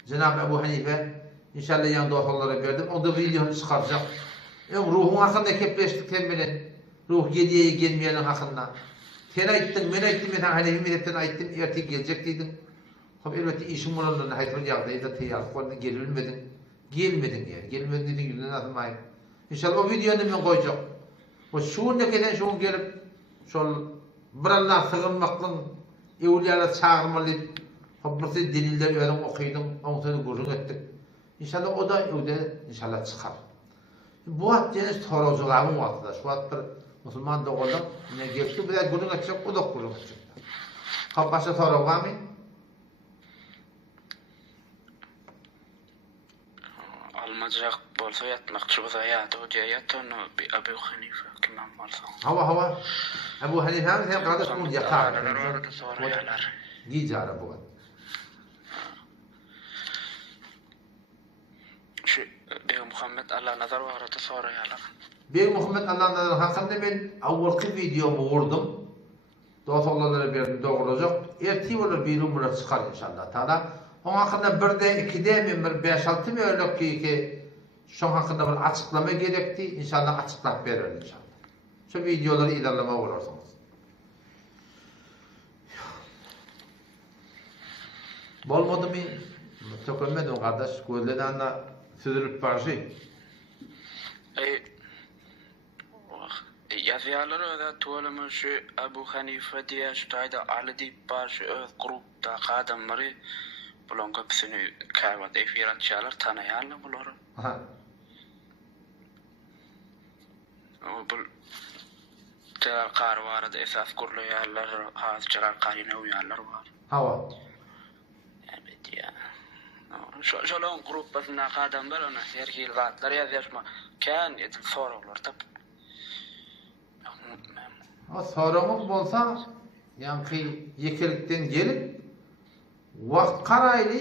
Cenab-ı Ebu Hanife inşallah yanında okullara verdim. O da videonu çıkaracak. Ruhun hakkında kepleştik hem ben. Ruh yediye gelmeyenin hakkında. Sen ayttın, ben ayttım, ben Hanefi milletten ayttım, ertek gelecek deydin. Tabi elbette işin olanlarına hayatın yağdayı da teyarlık var, gelmedin. Gelmedin yani, gelmedin dediğin yüzünden atılmayın. İnşallah o videonu ben koyacak. O şuun ne kadar şuun gelip, şol bir Allah sığınmaklın, evliyalar çağırmalayıp, birisi deliller öğren okuydum, onu seni gurrun ettik. İnşallah o da evde inşallah çıkar. Bu at deniz torozulağın vatıda, şu at bir Müslüman doğuldum, ne geçti, bir de gurrun etecek, o da gurrun etecek. Başka soru var mı? Almacak bolsa yatmakçı bolsa yatı o diye yatı onu bir Ebu Hanife kimden bolsa. Hava. Ebu Hanife hem kardeş bunu yakar. Orada soruyorlar. Gicara bu. Şu Bey Muhammed Allah nazar var orada soruyorlar. Bey Muhammed Allah'ın nazarı hakkında ben avvalki videomu vurdum. Dostlarlara verdim doğrulacak. Erti olur bir numara çıkar inşallah. Taala. Onun hakkında bir de 2'de mi bir 5-6 mı öyle ki şu hakkında bir açıklama gerekti. İnşallah açıklayıp verir inşallah. Şu videoları ilerleme olursanız. Bolmadı mı? Çok ölmedim kardeş. Gözlerden de süzülüp var şey. Yazıyalar öyle tuğlama şu Ebu Hanife diye şu tayda Ali deyip var şu öz grupta kadınları bulan köpüsünü kahvada efiratçılar tanıyarlar bunları. Bu Celal Kari var da esas kurulayanlar, Hazır Celal Kari'ne uyanlar var. Hava. Evet ya. Şolon grupasına kadınlar ona herkil zatlar yazışma. Kan edip sorulur tabi. O sorumuz bolsa yani yekilikten gelip vakt karaylı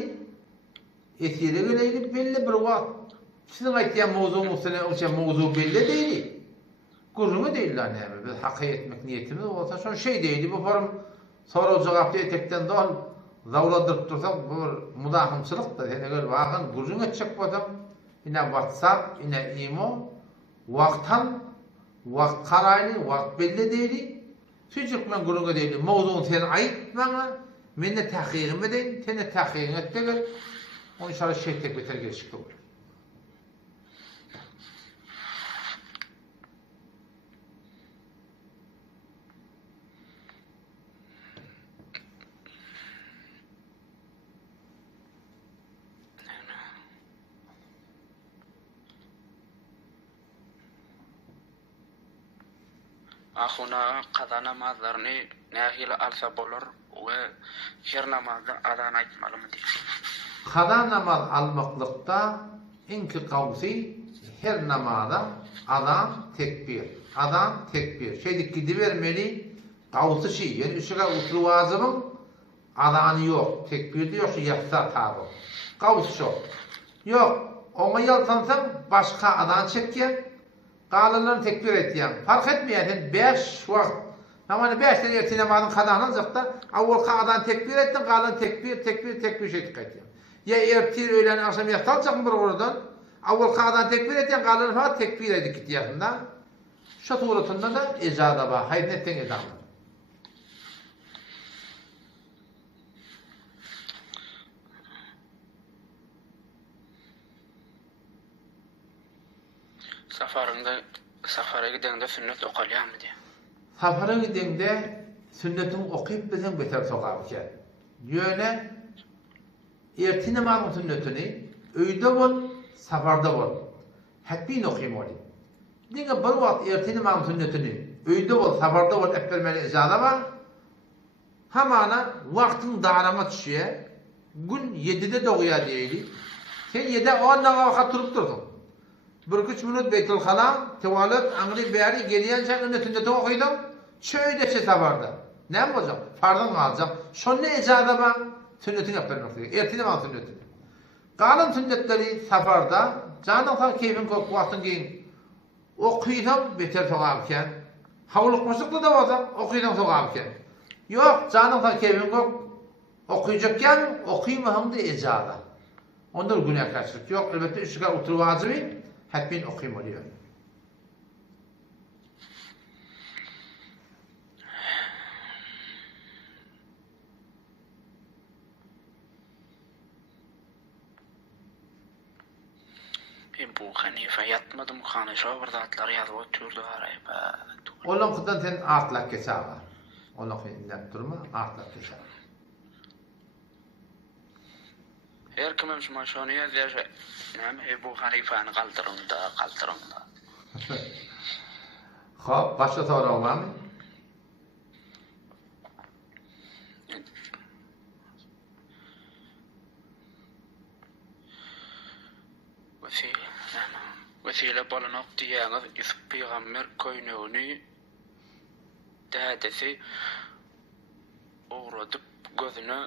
etiyede geleydi belli bir vakt. Sizin aytyan mevzu belli değil. Gurrunu değil lan yani. Biz hakkı etmek niyetimiz olsa son şey değildi. Bu forum soru cevapta etekten doğal zavladırıp dursak bu mudahımçılık da yani öyle bakın gurrunu edecek bu adam. Yine WhatsApp, yine imo, vakt karaylı, vakt belli değil. Tücük men gurunga deyli, mawzuun sen aytmaňa, menne tahqiqim edeň, seni tahqiqin etdigil, onu şara şeýtek beter geçikdi. Ahuna qada namazlarını nähili alsa bolar we her namazda adan aýtmalymy diýip. Qada namaz almaklykda inki qawsy her namazda adan tekbir. Adan tekbir. Şeýdik gidibermeli qawsy şi, ýani üçüge usul wazybym adany ýok, tekbirdi ýok, ýatsa taby. Qawsy şo. Ýok, oňa ýaltansaň başga adan çekýän Qalanlarını tekbir etdiýän. Fark etmeýär, 5 wagt. Hamany 5 tane erti namazyň qadagyny zakda, awwal qadadan tekbir etdiň, qalan tekbir şeýdik etdiň. Ya erti öýlen aşam ýatalçak bir gurdan, awwal qadadan tekbir etdiň, qalan fa tekbir edip gitýärda. Şo turatynda da ejada bar, haýdetden ejada. Safara gidende sünnet okalýarmy diýe. Safara gidende sünnetini okyp bilen beter sokapken. Ýöne erti namazyň sünnetini öýde bol, safarda bol. Häpin okuyym bol. Diňe bir wagt erti namazyň sünnetini öýde bol, safarda bol etbermeli ejada bar. Hamana wagtyň darama düşýär. Gün 7-de dogýar diýeli. Sen 7-de 10 wagt turup durdun. 1-3 minut Beytul Halam, tuvalet, angri beri geliyen sen önüne sünneti okuydum. Şöyle safarda. Ne olacak? Fardan kalacak. Şonne ecada bak. Sünnetini yaptırmak diyor. Ertine bak sünnetini. Kalın sünnetleri safarda. Canın ta keyfin korku vaktın giyin. Okuydum beter sokağımken. Havluk musuklu da olacak. Okuydum sokağımken. Yok canın ta keyfin korku. Okuyacakken okuyma da ecada. Ondan günah kaçırık yok. Elbette üçüge otur vazibi. Häpin okuyum oluyor. Bu Hanife yatmadım, Hanife bir zatlar yazıp oturdu arayıp. Olan kıdan sen artlak geçer var. Olan kıdan durma, artlak geçer. Her kimim şuna şonu yazıyor. Bu Hanife'ni kaldırımda. Hop, başka soru var mı? Vesile bolunak diýäňiz Yusuf Peygamber köýnegini dädesi ogrudyp gözüne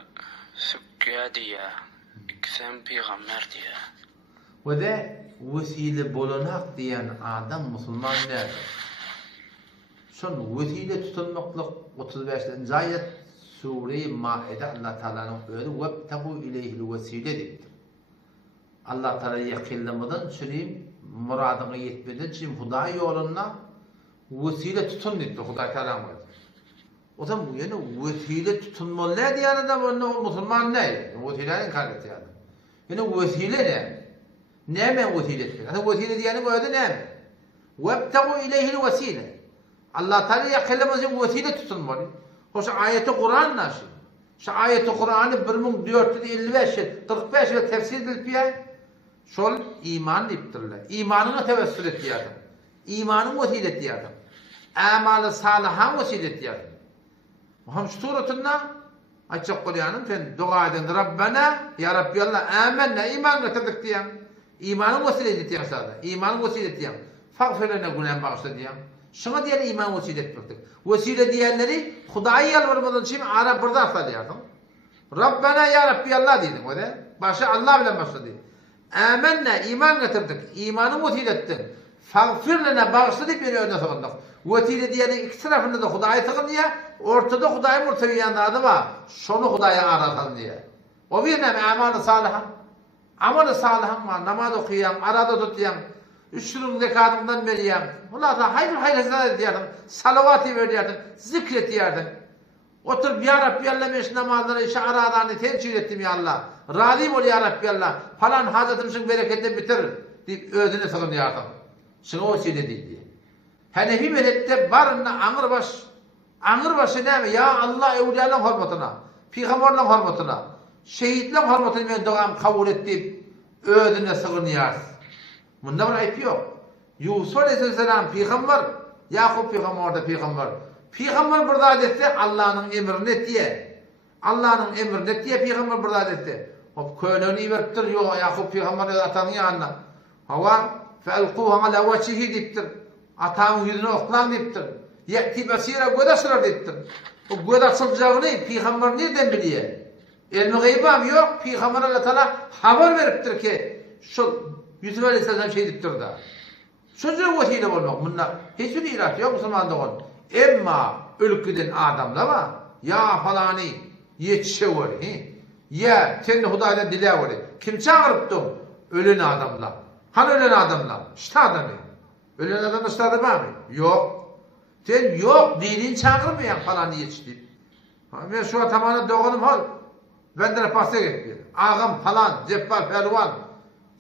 sükýär diýär. İkisem Peygamber diýär. Ve de vesile bolanak diýen adam musulman näde? Şon vesile tutunmaklyk 35-nji ayet Sure-i Maide Allah Taala'nın öýüdi "Webtagu ileyhil vesile" diýipdir. Allah Taala ýakynlamadan çürüyüm muradyňa ýetmeden çym Hudaý ýoluna vesile tutun diýdi Hudaý Taala. O zaman bu ýene vesile tutunmaly diýen adam onda musulman näde? Vesilenin kaleti ýa-da. Ýene vesile ne? Näme vesile etmek? Hada vesile diýeni öýde näme? Webtagu ileyhil vesile. Allah Taala ýakynlamadan vesile tutunmaly. Hoş ayeti Kur'an naşy. Şu ayeti Kur'an'ı 1455 ve tefsir edilip şol iman dipdirler. İmanına tevessül etdiği adam. İmanın vesile etdiği adam. Amalı salihan vesile etdiği adam. Hem şu suratında açık Kur'an'ın sen dua edin Rabbena ya Rabbi Allah amennâ iman getirdik diyen. İmanın vesile etdiği adam. İmanın vesile etdiği adam. Fagfirlene günahını bağışla diyen. Şuna diyen iman vesile etmektir. Vesile diyenleri Hudaýa ýalvarmadan çym ara birde asla diýerdim. Rabbena ya Rabbi Allah diýdim öde. Başa Allah bilen başladı. Amennâ iman getirdik. İmanı vesile etdik. Fagfir lana bağışla diýip beni öňe soňdak. Vesile diýeni iki tarafynda da Hudaýa tagyň diýe, ortada Hudaýa murtaby ýanlarda bar. Şonu Hudaýa aratan diýe. O bir näme amaly salihan. Amaly salihan bar, namaz okuyan, arada tutýan. Üçünün zekatından veriyem. Ulan da hayır hayır ediyordun. Salavat ediyordun. Zikrediyordun. Oturup ya Rabbi Allah meş namazları işe aradanı tencih ettim ya Allah. Razıyım ol ya Rabbi Allah. Falan hazatimsin bereketini bitir. Deyip ödüne sığınıyordun. Şuna o şey dedi. Hanefi melette barınna Ağırbaşı ne mi? Ya Allah evliyaların hürmetine, peygamberlerin hürmetine, şehitlerin hürmetine ben doğam kabul ettim. Ödüne sığınıyordun. Bunda bir ayıp yok. Yusuf Aleyhisselam peygamber, Yakup peygamber de peygamber. Peygamber burada adette Allah'ın emrini diye. Allah'ın emrini diye peygamber burada adette. O köylüğünü veriptir, yok Yakup peygamber atanın yanına. Hava fe'alquha ala vecihi diptir. Atanın yüzüne oklan diptir. Ye'ti basira göde sırar diptir. O göde açılacağını peygamber nereden biliyor? Elmi gaybam yok, peygamber Allah Teala haber veriptir ki şu Yusuf Aleyhisselam şey diptir da. Sözü vesile olmak bunlar. Hiçbir irat yok Müslümanlığın. Emma ülküden adamla var. Ya falani yetişe var. Ya kendi Huday'dan dile var. Kim çağırıptın? Ölen adamla. Hani ölen adamla? İşte adamı. Ölen adamla işte adamı mı? Yok. Sen yok dinin çağırmayan falani yetişti. Ben şu an tamamen doğanım hal. Ben de rapasya getiriyor. Ağam falan, Cebbal Pervan.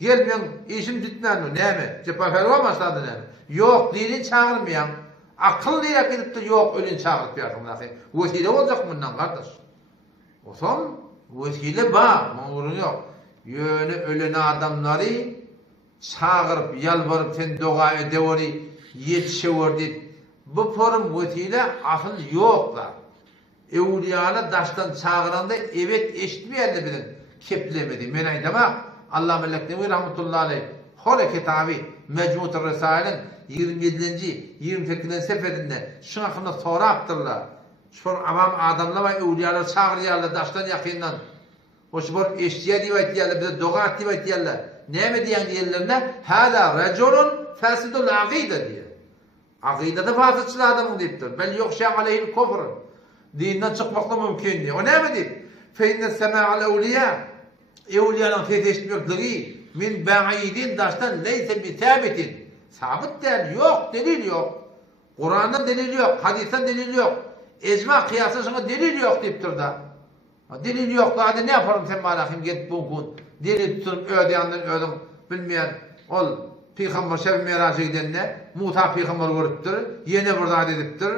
Gel ben işim bitmedi. Ne mi? Cebbal Pervan başladı ne mi? Yok dinin çağırmayan. Akıllıya gelip de yok ölün çağırıp yapın. Vesile olacak bundan kardeş. O zaman vesile bağ. Mağurun yok. Yönü ölen adamları çağırıp yalvarıp sen dua edevori yetişeverdi. Bu forum vesile asıl yoklar. Evliyana daştan çağıranda evet eşitmeyenle bilin. Keplemedi. Menay demek. Allah melekleri rahmetullahi aleyh. Hole kitabı Mecmut-ı Risale'nin 27. 28. seferinde şuna hakkında sonra yaptırlar. Şu avam adamlar ve evliyalar çağırıyorlar daştan yakından. O şu eştiye divayet diyorlar, bize doğa divayet diyorlar. Ne mi diyen diyorlarına? Hâlâ reculun fasidul aqîde diyor. Aqîdede fasıçlı adamın deyiptir. Bel yok şey aleyhil kofr. Dinden çıkmakla mümkün diyor. O ne mi deyip? Feyne semâ'al evliya. Evliyaların feyleşmekleri min ba'idin daştan leyse bi sabitin. Sabit değil, yok, delil yok. Kur'an'dan delil yok, hadisten delil yok. Ecma kıyasına delil yok deyiptir da. Delil yok da hadi ne yaparım sen malakim git bugün. Delil tutup ödeyandan ödüm bilmeyen ol. Peygamber şefi miracı gidenine Musa peygamber görüptür. Yine burada dediptir.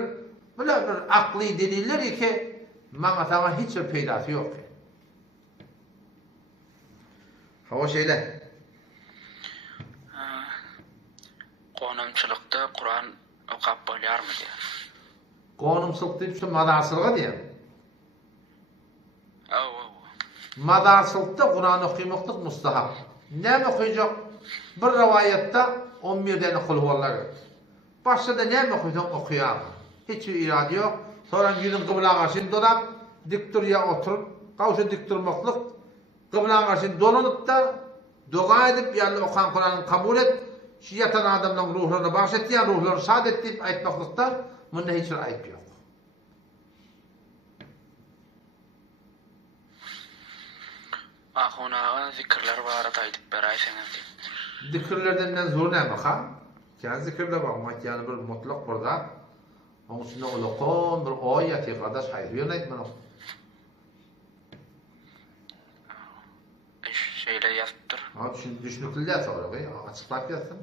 Böyle bir akli deliller ki bana hiç bir peydası yok. Hava şeyle. Konumçulukta Kur'an okap bolyar mı diye? Konumçuluk deyip şu madarsılığa diye. Madarsılıkta Kur'an okuymaklık mustahap. Ne mi okuyacak? Bir rivayette 11 tane kulhuvallar. Başta da ne mi okuyacak? Okuyar. Hiçbir irade yok. Sonra yüzün kıbla karşın dolan, dik durya oturup, kavuşu dik durmaklık, kıbla karşın dolanıp da dua edip yani okuyan Kur'an'ı kabul et, şu yatan adamların ruhlarını bahşetti ya ruhlarını saadet deyip ayetmaklıklar, bunda hiçbir ayıp yok. Ahunağa zikirler var aydıp beraysanız deyip. Zikirlerden zor ne baka? Yani zikirle bakmak yani bir mutlak burada. Onun içinde ulukun bir ayeti kardeş hayır yönetmen. Şeyle yazıptır. Abi şimdi düşünüklü yazsa oraya açıklap yazsın.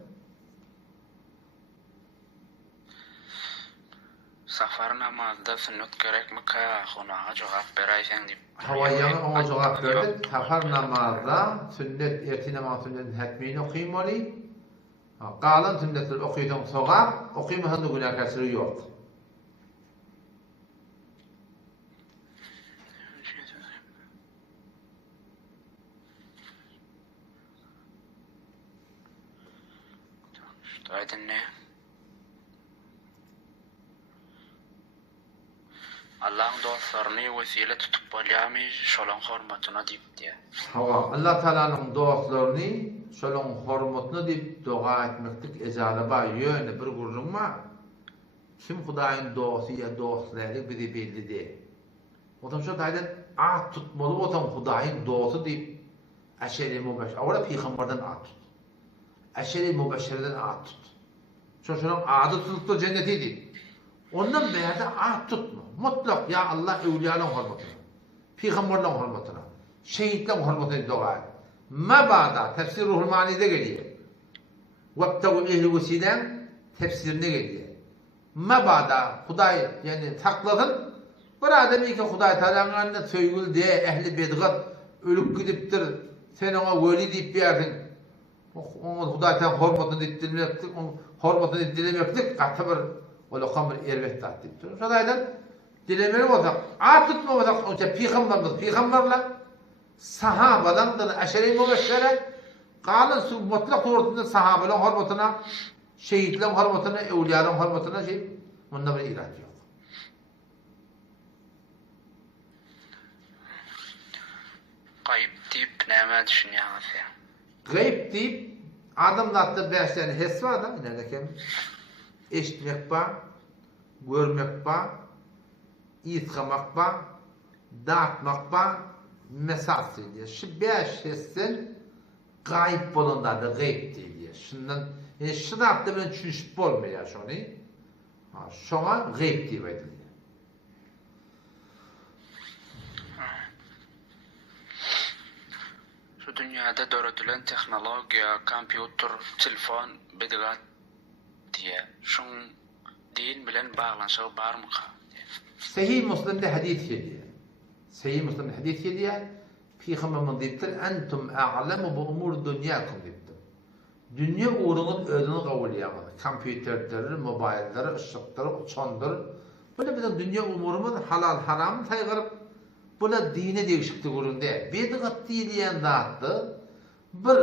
Safar namazda sünnet gerek mi kaya ahunağa cevap beraysan deyip. Havayyana ona cevap verdi. Safar namazda sünnet erti namaz sünnetin hatmini okuymalı. Qalan sünnetleri okuyduğun soğa okuymasan da günah kesiri yok. Aydın ne? Allah'ın dostlarını vesile tutup bolyami şolun hürmetine deyip diye. Hava Allah Teala'nın dostlarını şolun hürmetine deyip dua etmektik ecale var yönü bir gurrun var. Kim Hudayın dostu ya dostları bizi belli değil. Otam şu daydan at tutmalı otam Hudayın dostu deyip eşeri mübaş. Orada peygamberden at tut. Eşeri mübeşşereden at tut. Şunun adı tutup cenneti değil. Ondan beri at tutma. Mutlak ya Allah evliyanın hürmetine. Peygamberlerin hürmetine. Şehitlerin hürmetine dua et. Mabada tefsir ruhul manide geliyor. Vebtevu ehli vesilen tefsirine geliyor. Mabada Huday yani takladın. Bir adam ki Huday Teala'nın söygül diye ehli bedgat ölüp gidiptir. Sen ona veli deyip verdin. Onun Huday Teala hürmetine ettirmektik. Onun hürmetine ettirmektik. Katı bir ola kamır ervet tat deyip durur. Şadaydan dilemeli olsak, at tutma olsak, onca peygamberler, sahabadan aşere-i mübeşşere, kalın su mutlak doğrultusunda sahabeler hürmetine, şehitlerin hürmetine, evliyaların hürmetine bunda bir irat yok. Gayb deyip näme düşünýäňiz? Gayb deyip, adamlarda beşlerini hes var da, inerdekem, eşitmek var, görmek var, İtkamak var, dağıtmak var, mesaj diye. Şu beş hissin gayb bolunlarda gayb diye. Şundan, yani şu dağıtta ben çüşüp olmuyor şunu. Şuna gayb diye. Şu dünyada döredilen teknologiya, kompüter, telefon, bedgat diye. Şun din bilen bağlanşygy barmy? Sahih Müslim'de hadis geliyor. Sahih Müslim'de hadis geliyor. Peygamberimiz deyiptir, entum a'lemu bu umur dünyakum deyiptir. Dünya uğrunun ödünü kavuliyamaz. Kompüterleri, mobilleri, ışıkları, uçandır. Böyle bizim dünya umurumuz halal haram taygırıp, böyle dine değişiklik uğrunda. Bedgat diyen dağıttı. Bir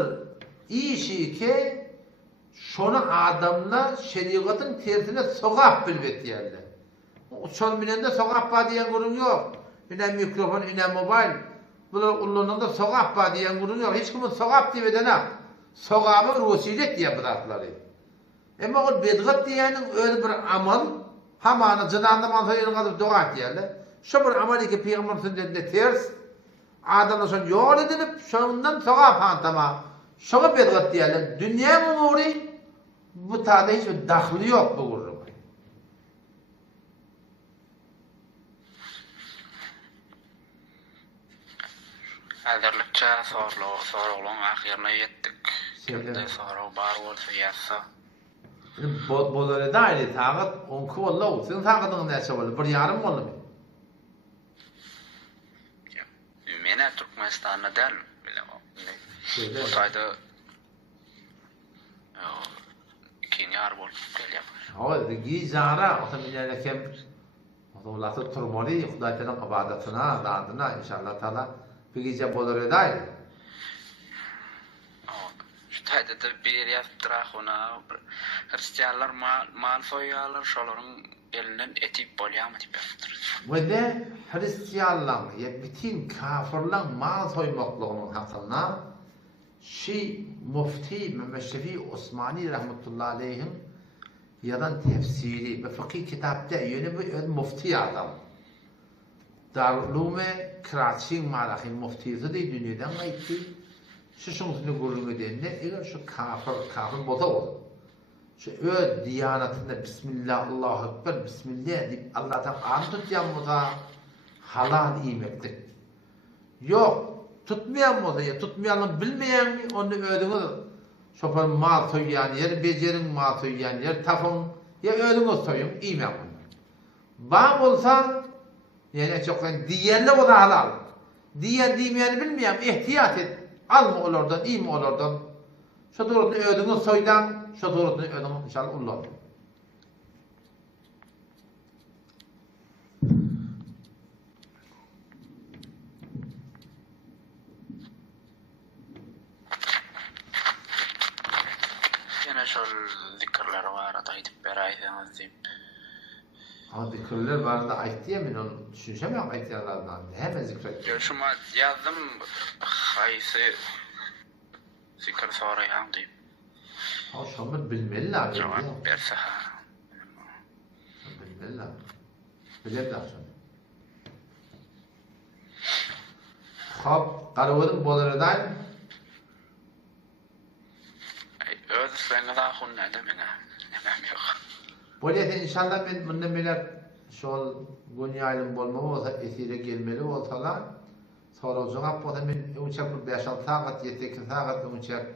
iyi şey ki, şonu adamla şeriatın tersine sokak bilbet yerler. Uçan binende sokak ba diyen gurun yok. Yine mikrofon, yine mobil. Bunlar ulununda sokak ba diyen gurun yok. Hiç kimin sokak diye bedene. Sokabı bir vesilet diye bıraktılar. Ama o bedgat diyenin öyle bir amal, hamanı cınanda mantığı kalıp dua diyorlar. Şu bir amal ki Peygamber sünnetinde ters, adamla son yol edilip, şundan sokak hantama, şuna bedgat diyorlar. Dünya umuru, bu tarzda hiçbir dahli yok bu gurur. Häzirlikçe sorulan ahirine yetdik. Kimde soru bar bolsa ýazsa. Bolary daýry tagat 10 bollaw. Sen tagadyň näçe boldy? 1,5 boldy. Mene Türkmenistanda däl bilemem. Bu taýda Kenyar bolup gelýär. Hawa gizara otamillerkem otamlaty turmaly Hudaý Teala ibadatyna, dandyna inşallah taala Peki bolary daýry. Şu taýda da bir ýapdyrak ona Hristiýanlar mal soýýarlar, şolaryň elinden etip bolýarmy diýip ýapdyr. Wede Hristiýanlar ýa bütün kafirler mal soýmaklygynyň hakyna şi mufti Meşefi Osmani rahmetullahi aleyhim yadan tefsiri ve fıkıh kitapta yönü bir mufti adam. Darulume Karachi'nin marahi muftisi de dünyadan aytti. Şu şunusunu görürüm edenle, eğer şu kafir bota olur. Şu diyanetinde Bismillah, Allahu Ekber, Bismillah deyip Allah'tan an tutyan moza halal yemektir. Yok, tutmayan moza ya, tutmayanı bilmeyen mi, onu ödünüz. Şoför mal soyyan yer, becerin mal soyyan yer, tafın, ya ödünüz soyun, yemeyen bunu. Bağım olsa, yani çok diyenle o da halal. Diyen demeyeni bilmeyem, ihtiyat et. Al mı olurdan, iyi mi olurdan. Şu doğrultunu ödünü soydan, şu doğrultunu ödünü inşallah ullar. Yine şol zikirler var, aýdyp beräýsiňiz diýip. Zikirler barında aytdy ya, men onu düşünşemem aytýanlardan. Hemen zikretdim. Şuma ýazdym, haýsy zikir soraýan diýip. Ha şamır bilmeliler. Jogap berse ha. Bilmeliler. Bilerler şunu. Hop, garawadym bolaradan öz üstüne daha hunna demine. Nemem yok. Böylece inşallah ben bundan bile şol günyaylım bolma olsa esire gelmeli olsalar sonra cevap olsa ben uçak bir 5-6 saat 7-8 saat uçak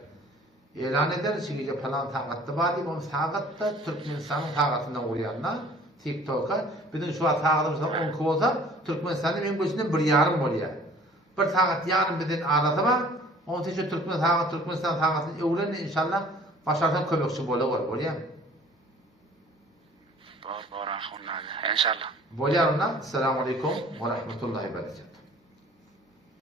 elan eder çünkü falan saatte var diye o saatte Türkmenistan'ın saatından uğrayanlar TikTok'a bizim şu an saatımızda 10 olsa Türkmenistan'ın en gözünden bir yarım oluyor. Bir saat yarım bizden arası var. Onun için Türkmenistan saatini öğrenin inşallah başarsan kömekçi olur ya. Bor hunna. İnşallah. Bolyarına. Selamun Aleyküm ve Rahmetullahi ve Berekatuhu.